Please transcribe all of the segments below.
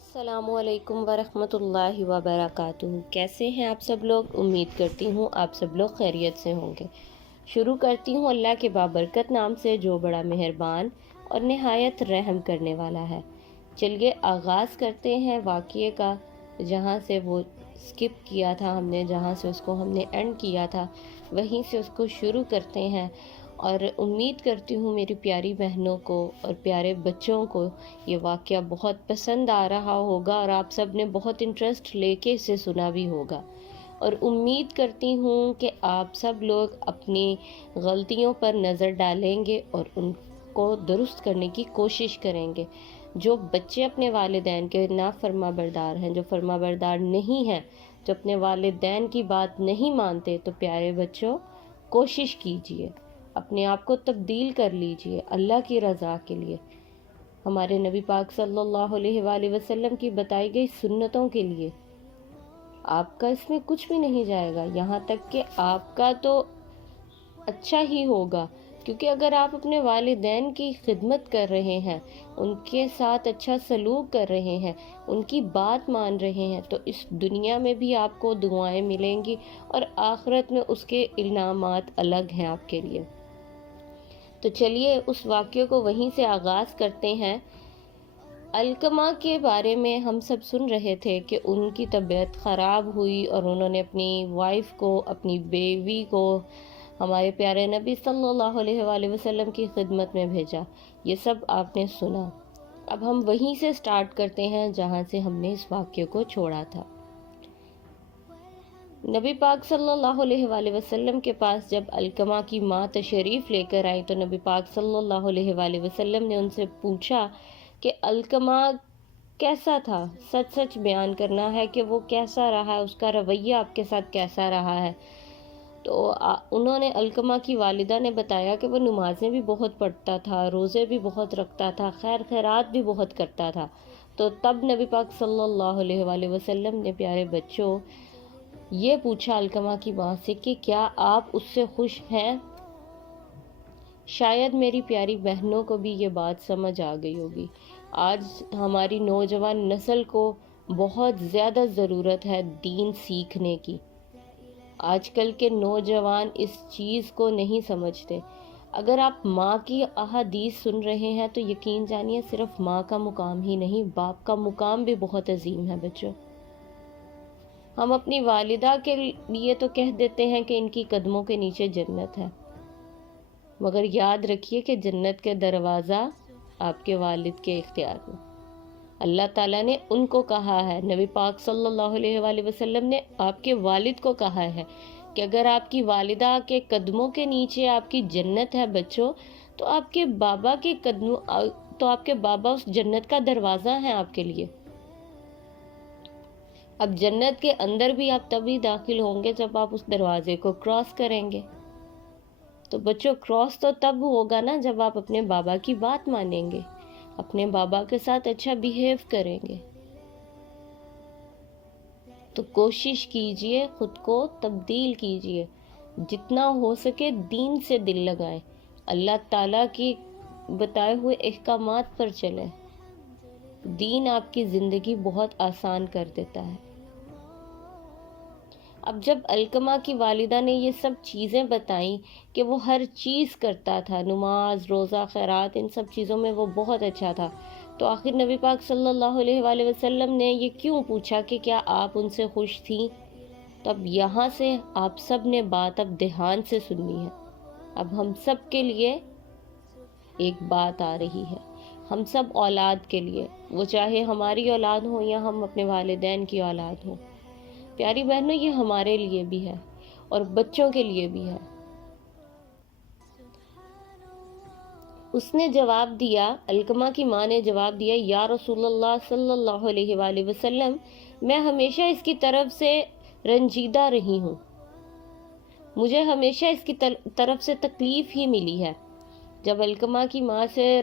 السلام علیکم ورحمۃ اللہ وبرکاتہ۔ کیسے ہیں آپ سب لوگ؟ امید کرتی ہوں آپ سب لوگ خیریت سے ہوں گے۔ شروع کرتی ہوں اللہ کے بابرکت نام سے جو بڑا مہربان اور نہایت رحم کرنے والا ہے۔ چلیے آغاز کرتے ہیں واقعے کا، جہاں سے وہ سکپ کیا تھا ہم نے، جہاں سے اس کو ہم نے اینڈ کیا تھا وہیں سے اس کو شروع کرتے ہیں۔ اور امید کرتی ہوں میری پیاری بہنوں کو اور پیارے بچوں کو یہ واقعہ بہت پسند آ رہا ہوگا اور آپ سب نے بہت انٹرسٹ لے کے اسے سنا بھی ہوگا، اور امید کرتی ہوں کہ آپ سب لوگ اپنی غلطیوں پر نظر ڈالیں گے اور ان کو درست کرنے کی کوشش کریں گے۔ جو بچے اپنے والدین کے نافرما بردار ہیں، جو فرما بردار نہیں ہیں، جو اپنے والدین کی بات نہیں مانتے، تو پیارے بچوں کوشش کیجئے، اپنے آپ کو تبدیل کر لیجئے اللہ کی رضا کے لیے، ہمارے نبی پاک صلی اللہ علیہ وآلہ وسلم کی بتائی گئی سنتوں کے لیے۔ آپ کا اس میں کچھ بھی نہیں جائے گا، یہاں تک کہ آپ کا تو اچھا ہی ہوگا، کیونکہ اگر آپ اپنے والدین کی خدمت کر رہے ہیں، ان کے ساتھ اچھا سلوک کر رہے ہیں، ان کی بات مان رہے ہیں، تو اس دنیا میں بھی آپ کو دعائیں ملیں گی اور آخرت میں اس کے انعامات الگ ہیں آپ کے لیے۔ تو چلیے اس واقعے کو وہیں سے آغاز کرتے ہیں۔ علقمہ کے بارے میں ہم سب سن رہے تھے کہ ان کی طبیعت خراب ہوئی اور انہوں نے اپنی وائف کو، اپنی بیوی کو ہمارے پیارے نبی صلی اللہ علیہ وآلہ وسلم کی خدمت میں بھیجا۔ یہ سب آپ نے سنا۔ اب ہم وہیں سے سٹارٹ کرتے ہیں جہاں سے ہم نے اس واقعے کو چھوڑا تھا۔ نبی پاک صلی اللہ علیہ وآلہ وسلم کے پاس جب علقمہ کی ماں تشریف لے کر آئی تو نبی پاک صلی اللہ علیہ وآلہ وسلم نے ان سے پوچھا کہ علقمہ کیسا تھا، سچ سچ بیان کرنا ہے کہ وہ کیسا رہا ہے، اس کا رویہ آپ کے ساتھ کیسا رہا ہے۔ تو انہوں نے، علقمہ کی والدہ نے بتایا کہ وہ نمازیں بھی بہت پڑھتا تھا، روزے بھی بہت رکھتا تھا، خیر خیرات بھی بہت کرتا تھا۔ تو تب نبی پاک صلی اللہ علیہ وآلہ وسلم نے پیارے بچوں یہ پوچھا علقمہ کی ماں سے کہ کیا آپ اس سے خوش ہیں؟ شاید میری پیاری بہنوں کو بھی یہ بات سمجھ آ گئی ہوگی۔ آج ہماری نوجوان نسل کو بہت زیادہ ضرورت ہے دین سیکھنے کی۔ آج کل کے نوجوان اس چیز کو نہیں سمجھتے۔ اگر آپ ماں کی احادیث سن رہے ہیں تو یقین جانیے صرف ماں کا مقام ہی نہیں، باپ کا مقام بھی بہت عظیم ہے بچوں۔ ہم اپنی والدہ کے لیے تو کہہ دیتے ہیں کہ ان کی قدموں کے نیچے جنت ہے، مگر یاد رکھیے کہ جنت کے دروازہ آپ کے والد کے اختیار میں۔ اللہ تعالیٰ نے ان کو کہا ہے، نبی پاک صلی اللہ علیہ وآلہ وسلم نے آپ کے والد کو کہا ہے کہ اگر آپ کی والدہ کے قدموں کے نیچے آپ کی جنت ہے بچوں، تو آپ کے بابا اس جنت کا دروازہ ہیں آپ کے لیے۔ اب جنت کے اندر بھی آپ تبھی داخل ہوں گے جب آپ اس دروازے کو کراس کریں گے۔ تو بچوں کراس تو تب ہوگا نا جب آپ اپنے بابا کی بات مانیں گے، اپنے بابا کے ساتھ اچھا بیہیو کریں گے۔ تو کوشش کیجئے، خود کو تبدیل کیجئے، جتنا ہو سکے دین سے دل لگائیں، اللہ تعالیٰ کی بتائے ہوئے احکامات پر چلیں۔ دین آپ کی زندگی بہت آسان کر دیتا ہے۔ اب جب علقمہ کی والدہ نے یہ سب چیزیں بتائیں کہ وہ ہر چیز کرتا تھا، نماز، روزہ، خیرات، ان سب چیزوں میں وہ بہت اچھا تھا، تو آخر نبی پاک صلی اللہ علیہ وآلہ وسلم نے یہ کیوں پوچھا کہ کیا آپ ان سے خوش تھیں؟ تب یہاں سے آپ سب نے بات اب دھیان سے سننی ہے۔ اب ہم سب کے لیے ایک بات آ رہی ہے، ہم سب اولاد کے لیے، وہ چاہے ہماری اولاد ہو یا ہم اپنے والدین کی اولاد ہوں۔ پیاری بہنوں، یہ ہمارے لیے بھی ہے اور بچوں کے لیے بھی ہے۔ اس نے جواب دیا، علقمہ کی ماں نے جواب دیا، یا رسول اللہ صلی اللہ علیہ وآلہ وسلم، میں ہمیشہ اس کی طرف سے رنجیدہ رہی ہوں، مجھے ہمیشہ اس کی طرف سے تکلیف ہی ملی ہے۔ جب علقمہ کی ماں سے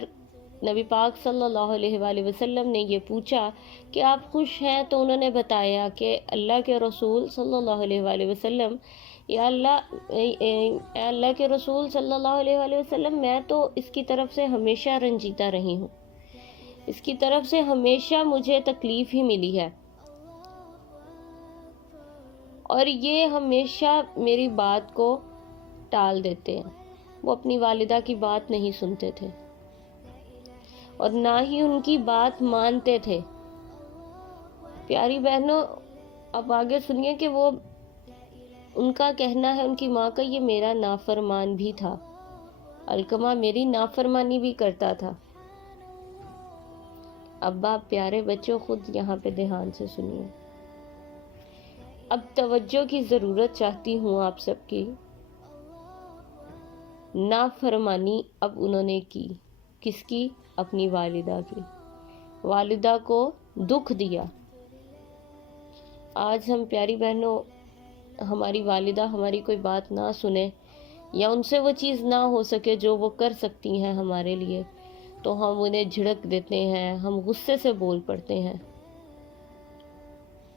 نبی پاک صلی اللہ علیہ وآلہ وسلم نے یہ پوچھا کہ آپ خوش ہیں، تو انہوں نے بتایا کہ اللہ کے رسول صلی اللہ علیہ وآلہ وسلم، یا اللہ کے رسول صلی اللہ علیہ وآلہ وسلم، میں تو اس کی طرف سے ہمیشہ رنجیدہ رہی ہوں۔ اس کی طرف سے ہمیشہ مجھے تکلیف ہی ملی ہے، اور یہ ہمیشہ میری بات کو ٹال دیتے ہیں۔ وہ اپنی والدہ کی بات نہیں سنتے تھے اور نہ ہی ان کی بات مانتے تھے۔ پیاری بہنوں، اب آگے سنیے کہ وہ ان کا کہنا ہے، ان کی ماں کا، یہ میرا نافرمان بھی تھا، علقمہ میری نافرمانی بھی کرتا تھا۔ اب آپ پیارے بچوں خود یہاں پہ دھیان سے سنیے، اب توجہ کی ضرورت چاہتی ہوں آپ سب کی۔ نافرمانی اب انہوں نے کی، کس کی؟ اپنی والدہ کی۔ والدہ کو دکھ دیا۔ آج ہم پیاری بہنوں، ہماری والدہ ہماری کوئی بات نہ سنے یا ان سے وہ چیز نہ ہو سکے جو وہ کر سکتی ہیں ہمارے لیے، تو ہم انہیں جھڑک دیتے ہیں، ہم غصے سے بول پڑتے ہیں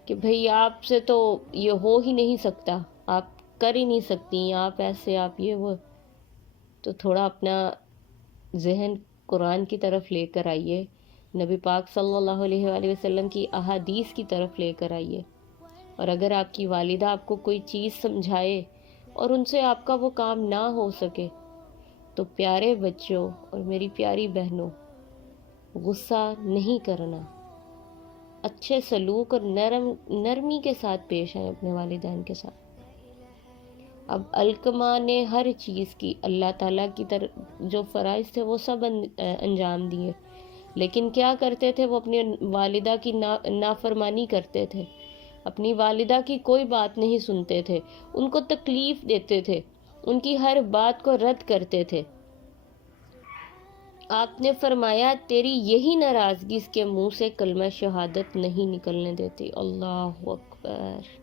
کہ بھئی آپ سے تو یہ ہو ہی نہیں سکتا، آپ کر ہی نہیں سکتی، آپ ایسے، آپ یہ وہ۔ تو تھوڑا اپنا ذہن قرآن کی طرف لے کر آئیے، نبی پاک صلی اللہ علیہ وآلہ وسلم کی احادیث کی طرف لے کر آئیے، اور اگر آپ کی والدہ آپ کو کوئی چیز سمجھائے اور ان سے آپ کا وہ کام نہ ہو سکے، تو پیارے بچوں اور میری پیاری بہنوں، غصہ نہیں کرنا، اچھے سلوک اور نرمی کے ساتھ پیش آئیں اپنے والدین کے ساتھ۔ اب علقمہ نے ہر چیز کی، اللہ تعالیٰ کی طرف جو فرائض تھے وہ سب انجام دیے، لیکن کیا کرتے تھے؟ وہ اپنی والدہ کی نافرمانی کرتے تھے، اپنی والدہ کی کوئی بات نہیں سنتے تھے، ان کو تکلیف دیتے تھے، ان کی ہر بات کو رد کرتے تھے۔ آپ نے فرمایا تیری یہی ناراضگی اس کے منہ سے کلمہ شہادت نہیں نکلنے دیتی۔ اللہ اکبر!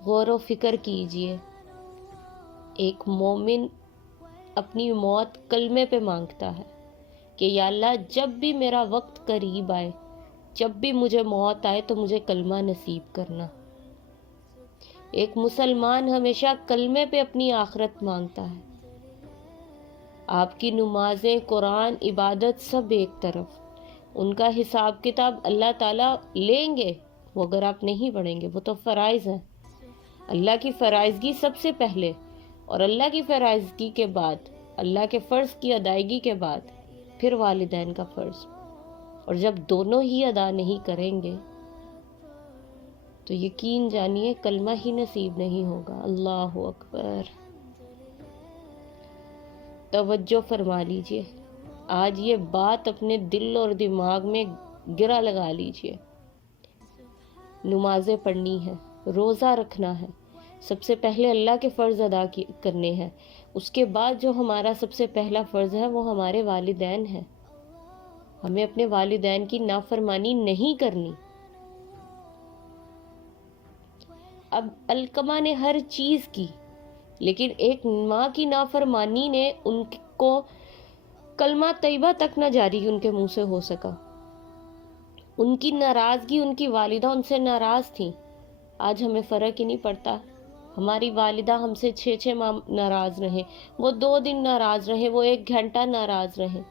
غور و فکر کیجئے، ایک مومن اپنی موت کلمے پہ مانگتا ہے کہ یا اللہ جب بھی میرا وقت قریب آئے، جب بھی مجھے موت آئے تو مجھے کلمہ نصیب کرنا۔ ایک مسلمان ہمیشہ کلمے پہ اپنی آخرت مانگتا ہے۔ آپ کی نمازیں، قرآن، عبادت سب ایک طرف، ان کا حساب کتاب اللہ تعالیٰ لیں گے، وہ اگر آپ نہیں پڑھیں گے، وہ تو فرائض ہیں۔ اللہ کی فرائضگی سب سے پہلے، اور اللہ کی فرائضگی کے بعد، اللہ کے فرض کی ادائیگی کے بعد پھر والدین کا فرض، اور جب دونوں ہی ادا نہیں کریں گے تو یقین جانیے کلمہ ہی نصیب نہیں ہوگا۔ اللہ اکبر! توجہ فرما لیجئے، آج یہ بات اپنے دل اور دماغ میں گرا لگا لیجئے۔ نمازیں پڑھنی ہے، روزہ رکھنا ہے، سب سے پہلے اللہ کے فرض ادا کرنے ہیں، اس کے بعد جو ہمارا سب سے پہلا فرض ہے وہ ہمارے والدین ہیں۔ ہمیں اپنے والدین کی نافرمانی نہیں کرنی۔ اب علقمہ نے ہر چیز کی، لیکن ایک ماں کی نافرمانی نے ان کو کلمہ طیبہ تک نہ جاری ان کے منہ سے ہو سکا۔ ان کی ناراضگی، ان کی والدہ ان سے ناراض تھیں۔ آج ہمیں فرق ہی نہیں پڑتا، ہماری والدہ ہم سے 6 ماہ ناراض رہے، وہ 2 دن ناراض رہے، وہ 1 گھنٹہ ناراض رہے۔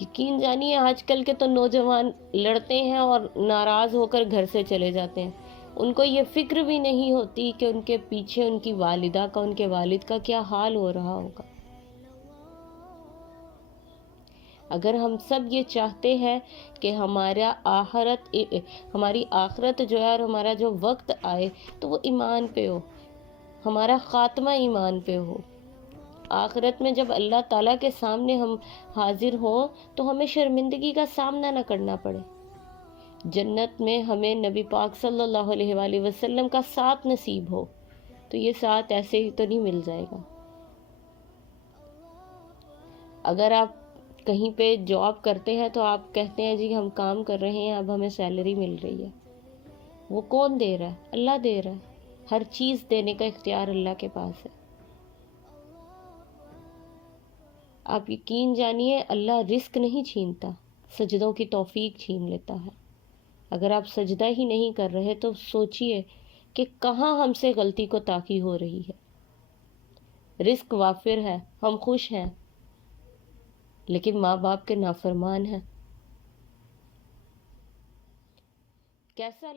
یقین جانیے آج کل کے تو نوجوان لڑتے ہیں اور ناراض ہو کر گھر سے چلے جاتے ہیں، ان کو یہ فکر بھی نہیں ہوتی کہ ان کے پیچھے ان کی والدہ کا، ان کے والد کا کیا حال ہو رہا ہوگا۔ اگر ہم سب یہ چاہتے ہیں کہ ہماری آخرت جو ہے اور ہمارا جو وقت آئے تو وہ ایمان پہ ہو، ہمارا خاتمہ ایمان پہ ہو، آخرت میں جب اللہ تعالیٰ کے سامنے ہم حاضر ہوں تو ہمیں شرمندگی کا سامنا نہ کرنا پڑے، جنت میں ہمیں نبی پاک صلی اللہ علیہ وآلہ وسلم کا ساتھ نصیب ہو، تو یہ ساتھ ایسے ہی تو نہیں مل جائے گا۔ اگر آپ کہیں پہ جاب کرتے ہیں تو آپ کہتے ہیں جی ہم کام کر رہے ہیں، اب ہمیں سیلری مل رہی ہے، وہ کون دے رہا ہے؟ اللہ دے رہا ہے، ہر چیز دینے کا اختیار اللہ کے پاس ہے۔ آپ یقین جانیے اللہ رزق نہیں چھینتا، سجدوں کی توفیق چھین لیتا ہے۔ اگر آپ سجدہ ہی نہیں کر رہے تو سوچئے کہ کہاں ہم سے غلطی کو تاکی ہو رہی ہے۔ رزق وافر ہے، ہم خوش ہیں، لیکن ماں باپ کے نافرمان ہیں۔ کیسا